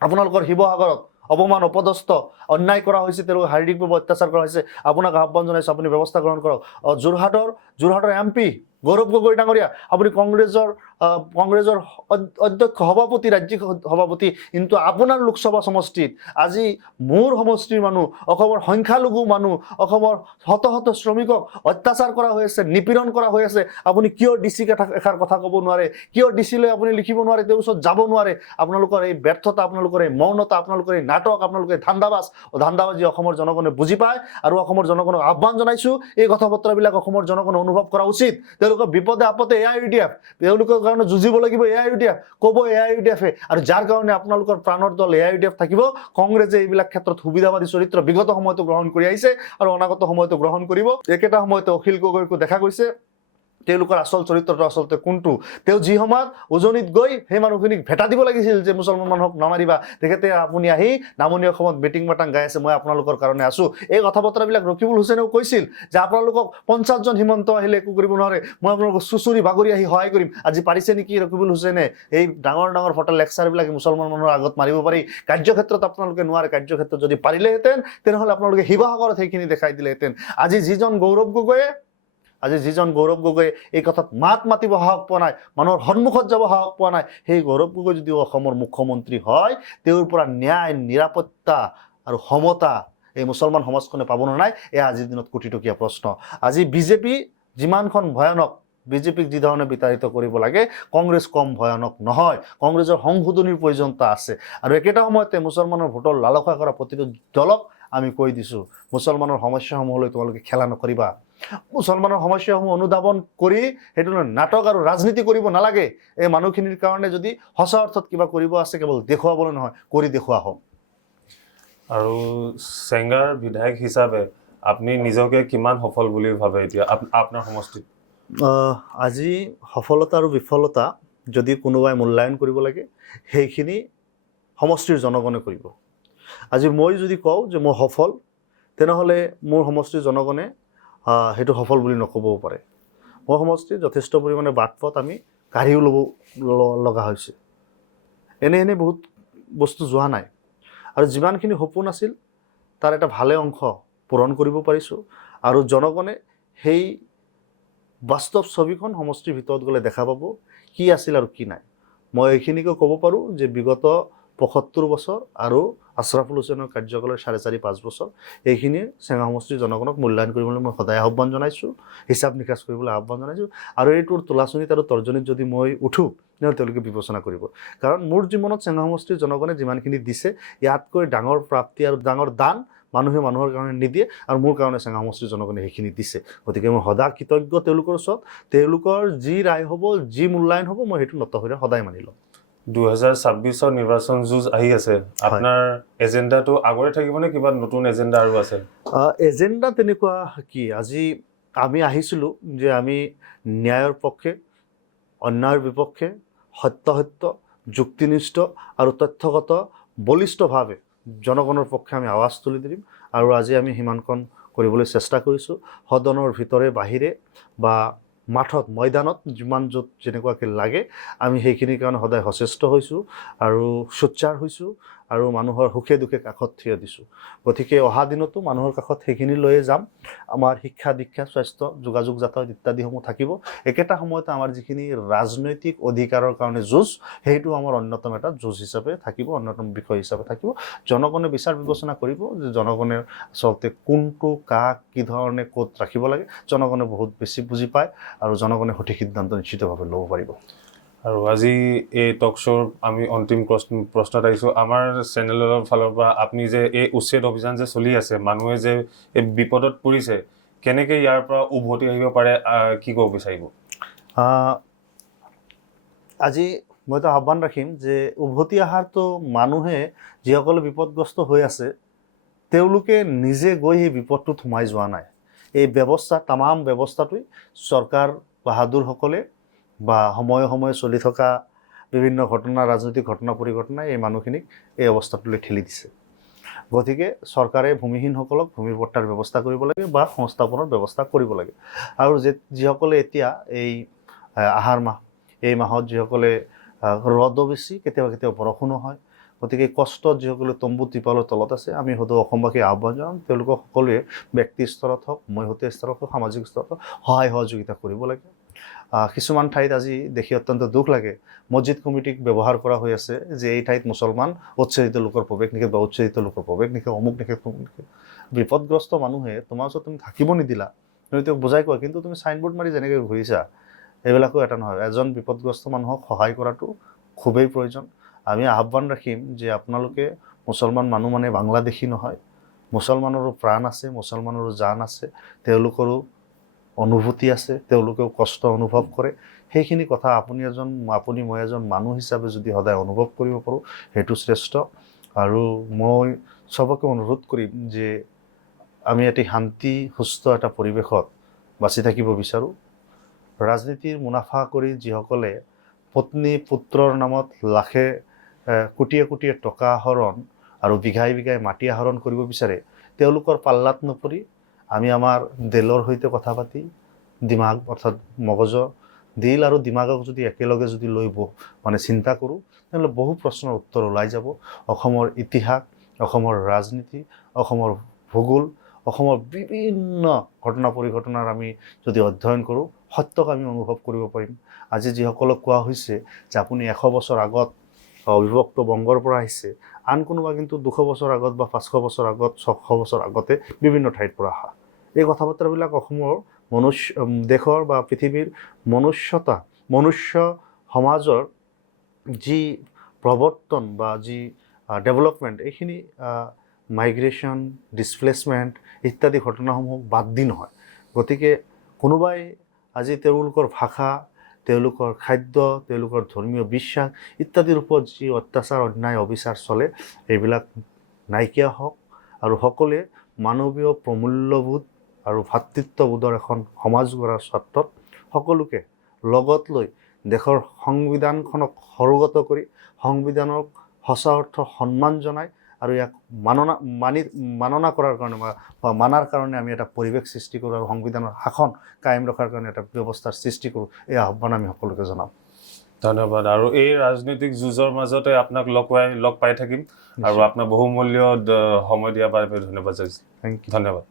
আপোনালোকৰ শিৱসাগৰত অপমান, অপদস্থ, অন্যায় কৰা হৈছে, তেওঁলোকক শাৰীৰিকভাৱে অত্যাচাৰ কৰা হৈছে, আপোনাক আহ্বান জনাইছোঁ, আপুনি ব্যৱস্থা গ্ৰহণ কৰক। যোৰহাটৰ যোৰহাটৰ এম পি গৌৰৱ গগৈ ডাঙৰীয়া, আপুনি কংগ্ৰেছৰ কংগ্ৰেছৰ অধ- অধ্যক্ষ, সভাপতি, ৰাজ্যিক সভাপতি, কিন্তু আপোনাৰ লোকসভা সমষ্টিত আজি মোৰ সমষ্টিৰ মানুহ, অসমৰ সংখ্যালঘু মানুহ, অসমৰ শত শত শ্ৰমিকক অত্যাচাৰ কৰা হৈ আছে, নিপীড়ন কৰা হৈ আছে, আপুনি কিয় ডি চিক এষাৰ কথা ক'ব নোৱাৰে, কিয় ডি চিলৈ আপুনি লিখিব নোৱাৰে, তেওঁৰ ওচৰত যাব নোৱাৰে, আপোনালোকৰ এই ব্যৰ্থতা, আপোনালোকৰ এই মৌনতা, আপোনালোকৰ এই নাটক, আপোনালোকৰ এই ধান্দাবাজ ধান্দাবাজী অসমৰ জনগণে বুজি পায় আৰু অসমৰ জনগণক আহ্বান জনাইছোঁ, এই কথা বতৰাবিলাক অসমৰ জনগণে অনুভৱ কৰা উচিত। তেওঁলোকৰ বিপদে আপদে A I U D F, তেওঁলোকৰ কাৰণে যুঁজিব লাগিব A I U D F, ক'ব এ আই ইউ ডি এফে। আৰু যাৰ কাৰণে আপোনালোকৰ প্ৰাণৰ দল A I U D F থাকিব, কংগ্ৰেছে এইবিলাক ক্ষেত্ৰত সুবিধাবাদী চৰিত্ৰ বিগত সময়তো গ্ৰহণ কৰি আহিছে আৰু অনাগত সময়তো গ্ৰহণ কৰিব। একেটা সময়তে অখিল গগৈকো দেখা গৈছে। তেওঁলোকৰ আচল চৰিত্ৰটো, আচলতে কোনটো? তেওঁ যি সময়ত উজনিত গৈ সেই মানুহখিনিক ভেটা দিব লাগিছিল যে মুছলমান মানুহক নামাৰিবা। তেখেতে আপুনি আহি নামনি অসমত বেটিং বাটাং গাই আছে, মই আপোনালোকৰ কাৰণে আছোঁ। এই কথা বতৰাবিলাক ৰকিবুল হুছেইনেও কৈছিল যে আপোনালোকক পঞ্চাছজন সীমন্ত আহিলে একো কৰিব নোৱাৰে, মই আপোনালোকক চুচুৰি বাগৰি আহি সহায় কৰিম। আজি পাৰিছে নেকি ৰকিবুল হুছেইনে? এই ডাঙৰ ডাঙৰ ফটো লেকচাৰবিলাক মুছলমান মানুহৰ আগত মাৰিব পাৰি। কাৰ্যক্ষেত্ৰত আপোনালোকে নোৱাৰে, কাৰ্যক্ষেত্ৰত যদি পাৰিলেহেঁতেন, তেনেহ'লে আপোনালোকে শিৱসাগৰত সেইখিনি দেখাই দিলেহেঁতেন। আজি যিজন গৌৰৱ গগৈয়ে আজি যিজন গৌৰৱ গগৈয়ে এই কথাত মাত মাতিব সাহস পোৱা নাই মানুহৰ সন্মুখত যাব সাহস পোৱা নাই, সেই গৌৰৱ গগৈ যদিও অসমৰ মুখ্যমন্ত্ৰী হয়, তেওঁৰ পৰা ন্যায়, নিৰাপত্তা আৰু সমতা এই মুছলমান সমাজখনে পাব নে নাই, এয়া আজিৰ দিনত কোটিটকীয়া প্ৰশ্ন। আজি বিজেপি যিমানখন ভয়ানক, বিজেপিক যি ধৰণে বিতাড়িত কৰিব লাগে, কংগ্ৰেছ কম ভয়ানক নহয়, কংগ্ৰেছৰ সংশোধনীৰ প্ৰয়োজনীয়তা আছে। আৰু একেটা সময়তে মুছলমানৰ ভোটৰ লালসা কৰা প্ৰতিটো দলক আমি কৈ দিছোঁ, মুছলমানৰ সমস্যাসমূহলৈ তোমালোকে খেলা নকৰিবা। মুছলমানৰ সমস্যাসমূহ অনুধাৱন কৰি সেইটো নাটক আৰু ৰাজনীতি কৰিব নালাগে। এই মানুহখিনিৰ কাৰণে যদি সঁচা অৰ্থত কিবা কৰিব আছে কেৱল দেখুৱাবলৈ নহয় কৰি দেখুওৱা হওক। আৰু চেংগাৰ বিধায়ক হিচাপে আপুনি নিজকে কিমান সফল বুলি ভাবে এতিয়া আপোনাৰ সমষ্টিত? আজি সফলতা আৰু বিফলতা যদি কোনোবাই মূল্যায়ন কৰিব লাগে সেইখিনি সমষ্টিৰ জনগণে কৰিব। আজি মই যদি কওঁ যে মই সফল তেনেহ'লে মোৰ সমষ্টিৰ জনগণে সেইটো সফল বুলি নক'বও পাৰে। মোৰ সমষ্টিত যথেষ্ট পৰিমাণে বাট পথ আমি কাঢ়িও ল'ব লগা হৈছে। এনে এনে বহুত বস্তু যোৱা নাই। আৰু যিমানখিনি সপোন আছিল, তাৰ এটা ভালে অংশ পূৰণ কৰিব পাৰিছোঁ। আৰু জনগণে সেই বাস্তৱ ছবিখন সমষ্টিৰ ভিতৰত গ'লে দেখা পাব কি আছিল আৰু কি নাই। মই এইখিনিকে ক'ব পাৰোঁ যে বিগত পঁসত্তৰ বছৰ আৰু আছৰাফুল হুছেইনৰ কাৰ্যকালৰ চাৰে চাৰি, পাঁচ বছৰ। এইখিনি চেঙা সমষ্টিৰ জনগণক মূল্যায়ন কৰিবলৈ মই সদায় আহ্বান জনাইছোঁ, হিচাপ নিকাচ কৰিবলৈ আহ্বান জনাইছোঁ আৰু এইটোৰ তোলাচনীত আৰু তৰ্জনীত যদি মই উঠোঁ তেনেহ'লে তেওঁলোকে বিবেচনা কৰিব। কাৰণ মোৰ জীৱনত চেঙা সমষ্টিৰ জনগণে যিমানখিনি দিছে, ইয়াতকৈ ডাঙৰ প্ৰাপ্তি আৰু ডাঙৰ দান মানুহে মানুহৰ কাৰণে নিদিয়ে আৰু মোৰ কাৰণে চেঙা সমষ্টিৰ জনগণে সেইখিনি দিছে। গতিকে মই সদায় কৃতজ্ঞ তেওঁলোকৰ ওচৰত। তেওঁলোকৰ যি ৰায় হ'ব, যি মূল্যায়ন হ'ব, মই সেইটো নত হৈ সদায় মানি ল'ম। দুহেজাৰ ছাব্বিছৰ নিৰ্বাচন যুঁজ আহি আছে। আপোনাৰ এজেণ্ডাটো আগৰে থাকিবনে কিবা নতুন এজেণ্ডা আৰু আছে? এজেণ্ডা তেনেকুৱা কি আজি আমি আহিছিলোঁ যে আমি ন্যায়ৰ পক্ষে অন্যায়ৰ বিপক্ষে সত্য সত্য যুক্তিনিষ্ঠ আৰু তথ্যগত বলিষ্ঠভাৱে জনগণৰ পক্ষে আমি আৱাজ তুলি দিম আৰু আজি আমি সিমানকণ কৰিবলৈ চেষ্টা কৰিছোঁ। সদনৰ ভিতৰে বাহিৰে বা মাঠত, ময়দানত যিমান য'ত যেনেকুৱাকৈ লাগে, আমি সেইখিনিৰ কাৰণে সদায় সচেষ্ট হৈছোঁ আৰু সোচ্চাৰ হৈছোঁ আৰু মানুহৰ সুখে দুখে কাষত থিয় দিছোঁ। গতিকে অহা দিনতো মানুহৰ কাষত সেইখিনি লৈয়ে যাম। আমাৰ শিক্ষা, দীক্ষা, স্বাস্থ্য, যোগাযোগ যাতায়াত ইত্যাদিসমূহ থাকিব। একেটা সময়তে আমাৰ যিখিনি ৰাজনৈতিক অধিকাৰৰ কাৰণে যুঁজ, সেইটো আমাৰ অন্যতম এটা যুঁজ হিচাপে থাকিব, অন্যতম বিষয় হিচাপে থাকিব। জনগণে বিচাৰ বিবেচনা কৰিব যে জনগণে আচলতে কোনটো, কাক, কি ধৰণে ক'ত ৰাখিব লাগে। জনগণে বহুত বেছি বুজি পায় আৰু জনগণে সঠিক সিদ্ধান্ত নিশ্চিতভাৱে ল'ব পাৰিব। আৰু আজি এই টক শ্ব'ৰ আমি অন্তিম প্ৰশ্ন প্ৰশ্নত আহিছোঁ আমাৰ চেনেলৰ ফালৰ পৰা আপুনি যে এই উচ্ছেদ অভিযান যে চলি আছে, মানুহে যে এই বিপদত পৰিছে, কেনেকৈ ইয়াৰ পৰা উভতি আহিব পাৰে কি ক'ব বিচাৰিব? আজি মই এটা আহ্বান ৰাখিম যে উভতি অহাৰটো মানুহে যিসকলে বিপদগ্ৰস্ত হৈ আছে, তেওঁলোকে নিজে গৈ সেই বিপদটোত সোমাই যোৱা নাই। এই ব্যৱস্থা, তামাম ব্যৱস্থাটোৱেই চৰকাৰ, বাহাদুৰসকলে বা সময়ে সময়ে চলি থকা বিভিন্ন ঘটনা, ৰাজনৈতিক ঘটনা, পৰিঘটনাই এই মানুহখিনিক এই অৱস্থাটোলৈ ঠেলি দিছে। গতিকে চৰকাৰে ভূমিহীনসকলক ভূমিৰ পট্টাৰ ব্যৱস্থা কৰিব লাগে বা সংস্থাপনৰ ব্যৱস্থা কৰিব লাগে। আৰু যে যিসকলে এতিয়া এই আহাৰ মাহ, এই মাহত যিসকলে ৰ'দো বেছি, কেতিয়াবা কেতিয়াবা বৰষুণো হয়, গতিকে কষ্টত যিসকলে তম্বু টিপালৰ তলত আছে, আমি সদৌ অসমবাসী আহ্বান জনাম, তেওঁলোকক সকলোৱে ব্যক্তি স্তৰত হওক মৈহতীয়া স্তৰত হওক, সামাজিক স্তৰত হওক সহায় সহযোগিতা কৰিব লাগে। কিছুমান ঠাইত আজি দেখি অত্যন্ত দুখ লাগে। মছজিদ কমিটিক ব্যৱহাৰ কৰা হৈ আছে যে এই ঠাইত মুছলমান উচ্ছেদিত লোকৰ প্ৰৱেশ নিষেধ বা উচ্ছেদিত লোকৰ প্ৰৱেশ নিষেধ, অমুক নিষেধ বিপদগ্ৰস্ত মানুহে তোমাৰ ওচৰত তুমি থাকিব নিদিলা। তুমি তেওঁক বুজাই কোৱা, কিন্তু তুমি চাইনবোৰ্ড মাৰি যেনেকৈ ঘূৰিছা, এইবিলাকো এটা নহয়। এজন বিপদগ্ৰস্ত মানুহক সহায় কৰাটো খুবেই প্ৰয়োজন। আমি আহ্বান ৰাখিম যে আপোনালোকে মুছলমান মানুহ মানে বাংলাদেশী নহয়। মুছলমানৰো প্ৰাণ আছে, মুছলমানৰো জান আছে। তেওঁলোকৰো অনুভূতি আছে, তেওঁলোকেও কষ্ট অনুভৱ কৰে। সেইখিনি কথা আপুনি এজন, আপুনি মই এজন মানুহ হিচাপে যদি সদায় অনুভৱ কৰিব পাৰোঁ, সেইটো শ্ৰেষ্ঠ। আৰু মই চবকে অনুৰোধ কৰিম যে আমি এটি শান্তি, সুস্থ এটা পৰিৱেশত বাচি থাকিব বিচাৰোঁ। ৰাজনীতিৰ মুনাফা কৰি যিসকলে পত্নী পুত্ৰৰ নামত লাখে কোটিয়ে কোটিয়ে টকা আহৰণ আৰু বিঘাই বিঘাই মাটি আহৰণ কৰিব বিচাৰে, তেওঁলোকৰ পাল্লাত নপৰি আমি আমাৰ দেলৰ সৈতে কথা পাতি, দিমাগ অৰ্থাৎ মগজৰ দিল আৰু দিমাগক যদি একেলগে যদি লৈ মানে চিন্তা কৰোঁ, তেনেহ'লে বহু প্ৰশ্নৰ উত্তৰ ওলাই যাব। অসমৰ ইতিহাস, অসমৰ ৰাজনীতি, অসমৰ ভূগোল, অসমৰ বিভিন্ন ঘটনা পৰিঘটনাৰ আমি যদি অধ্যয়ন কৰোঁ, সত্যক আমি অনুভৱ কৰিব পাৰিম। আজি যিসকলক কোৱা হৈছে যে আপুনি এশ বছৰ আগত অবিভক্ত বংগৰ পৰা আহিছে, আন কোনোবা কিন্তু দুশ বছৰ আগত বা পাঁচশো বছৰ আগত, ছশ বছৰ আগতে বিভিন্ন ঠাইৰ পৰা অহা। এই কথা বতৰাবিলাক অসমৰ মনুষ্য দেশৰ বা পৃথিৱীৰ মনুষ্যতা, মনুষ্য সমাজৰ যি প্ৰৱৰ্তন বা যি ডেভেলপমেণ্ট এইখিনি মাইগ্ৰেশ্যন ডিছপ্লেচমেণ্ট ইত্যাদি ঘটনাসমূহক বাদ দি নহয়। গতিকে কোনোবাই আজি তেওঁলোকৰ ভাষা, তেওঁলোকৰ খাদ্য, তেওঁলোকৰ ধৰ্মীয় বিশ্বাস ইত্যাদিৰ ওপৰত যি অত্যাচাৰ, অন্যায়, অবিচাৰ চলে, এইবিলাক নাইকিয়া হওক আৰু সকলোৱে মানৱীয় প্ৰমূল্যবোধ আৰু ভাতৃত্ববোধৰ এখন সমাজ গঢ়াৰ স্বাৰ্থত সকলোকে লগত লৈ দেশৰ সংবিধানখনক সৰুগত কৰি সংবিধানক সঁচা অৰ্থ সন্মান জনাই আৰু ইয়াক মাননা মানি মাননা কৰাৰ কাৰণে বা মানাৰ কাৰণে আমি এটা পৰিৱেশ সৃষ্টি কৰোঁ আৰু সংবিধানৰ শাসন কায়েম ৰখাৰ কাৰণে এটা ব্যৱস্থাৰ সৃষ্টি কৰোঁ এই আহ্বান আমি সকলোকে জনাম। ধন্যবাদ। আৰু এই ৰাজনৈতিক যুঁজৰ মাজতে আপোনাক লগ পাই লগ পাই থাকিম। আৰু আপোনাৰ বহুমূল্য সময় দিয়াৰ বাবে ধন্যবাদ। ইউ ধন্যবাদ।